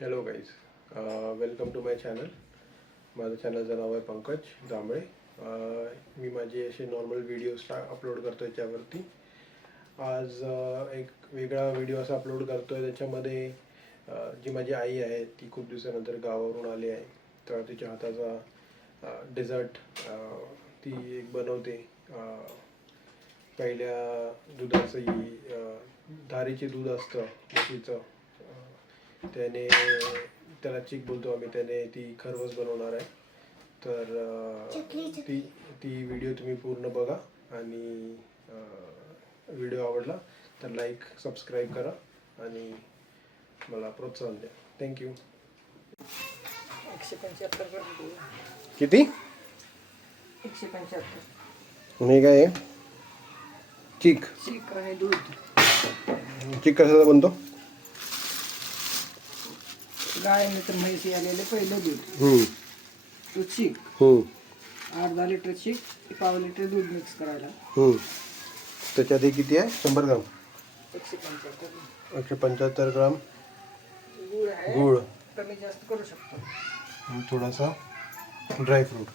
Hello guys, welcome to my channel. माझं चॅनलचं नाव आहे पंकज जांभळे. मी माझे असे नॉर्मल व्हिडिओज अपलोड करतो आहे त्यावरती. आज एक वेगळा व्हिडिओ असा अपलोड करतो आहे. त्याच्यामध्ये जी माझी आई आहे ती खूप दिवसानंतर गावावरून आली आहे. तर तिच्या हाताचा डेझर्ट ती एक बनवते. पहिल्या दुधाचं धारीचे दूध असतं म्हशीचं, त्याने त्याला चिक बोलतो आम्ही, त्याने ती खरवस बनवणार आहे. तर ती ती व्हिडिओ तुम्ही पूर्ण बघा आणि व्हिडिओ आवडला तर लाईक सबस्क्राईब करा आणि मला प्रोत्साहन द्या. थँक्यू. 175 किती 175 मी काय चिक चिक आणि दूध. चिक कशाचा बनतो? गाय तर म्हैसी आलेले पहिलं दूध, तो चिक अर्धा लिटर चिक, 1/4 लिटर दूध मिक्स करायला. त्याच्यात हे किती आहे? 100 ग्राम 175 175 ग्राम गूळ आहे. गूळ, कमी जास्त करू शकतो. आणि थोडासा ड्रायफ्रूट.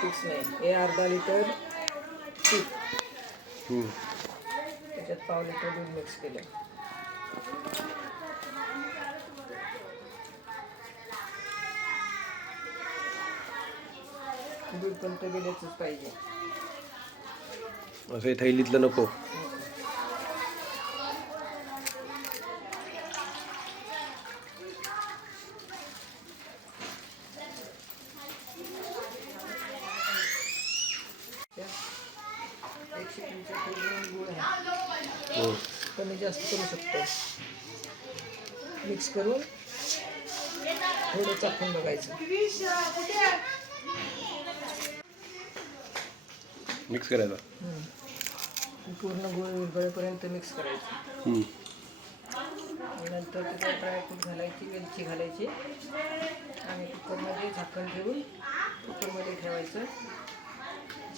फिक्स नाही. हे अर्धा लिटर चिक, त्याच्यात 1/4 लिटर दूध मिक्स केलं. दूध पण तर गेल्याचंच पाहिजे. असं थैलीतलं नको. गूळ आहे, कमी जास्त करू शकतो. मिक्स करून थोडं चाखून बघायचं. मिक्स करायचा. पूर्ण गूळ विरघळेपर्यंत मिक्स करायचं. नंतर त्याच्यात ड्रायफ्रूट घालायची, वेलची घालायची आणि कुकरमध्ये झाकण ठेवून कुकरमध्ये ठेवायचं.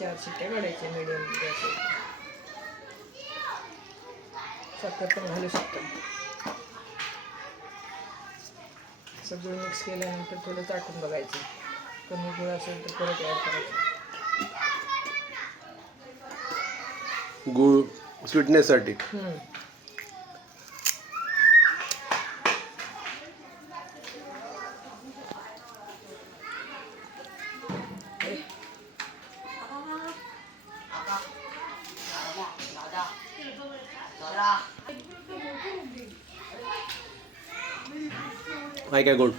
4 शिट्ट्या काढायच्या मिडियम गॅसवर. साखर पण घालू शकतो. सगळं मिक्स केल्यानंतर थोडं चाटून बघायचं. कमी गूळ असेल तर परत ॲड करायचं. गूळ स्वीटनेससाठी. आहे काय गोड?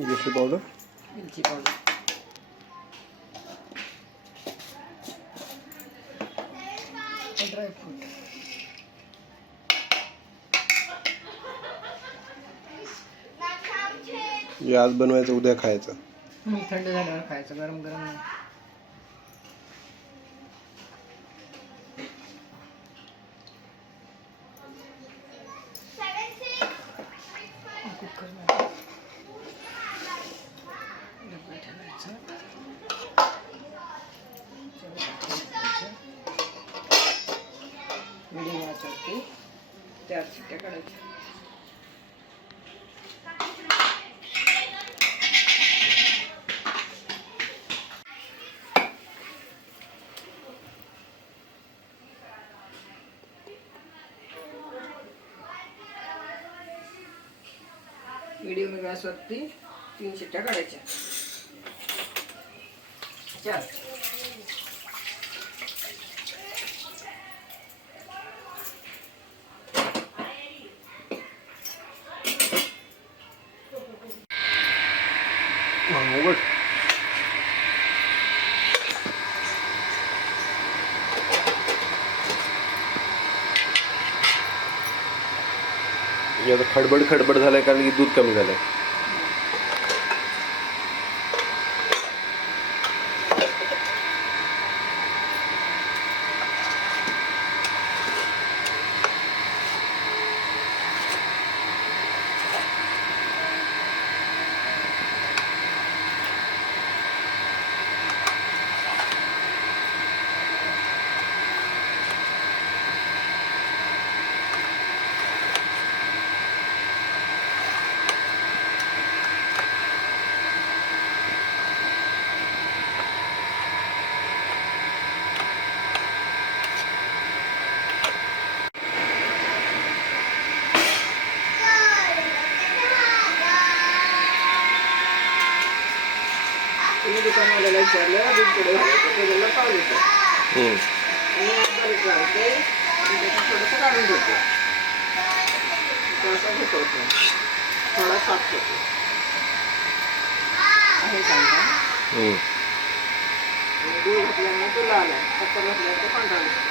मिरची पावडर, वेलची पावडर, ड्रायफ्रूट. जे आज बनवायचं उद्या खायचं. थंड झाल्यावर खायचं, गरम गरम नाही. कुकरमध्ये डबा ठेवायचा. मिडियम आचेवरती 4 शिट्ट्या काढायच्या. मीडियम गॅसवरती 3 शिट्ट्या काढायच्या. 4. उघड. हे आता खडबड झालंय कारण की दूध कमी झालंय. तुम्ही दुकानवाल्याला विचारलं दूध पुढे घालायचं ते बोलला पाव लिटर. आणि 1 लिटर घालते आणि त्याच्यात थोडंसं काढून ठेवतो. थोडासा घुटवतो, थोडा साफ करतो. आहे चांगला. आणि दूध घातल्यामुळे तो लाल आहे, साखर घातल्यामुळे तो पांढरा दिसतो.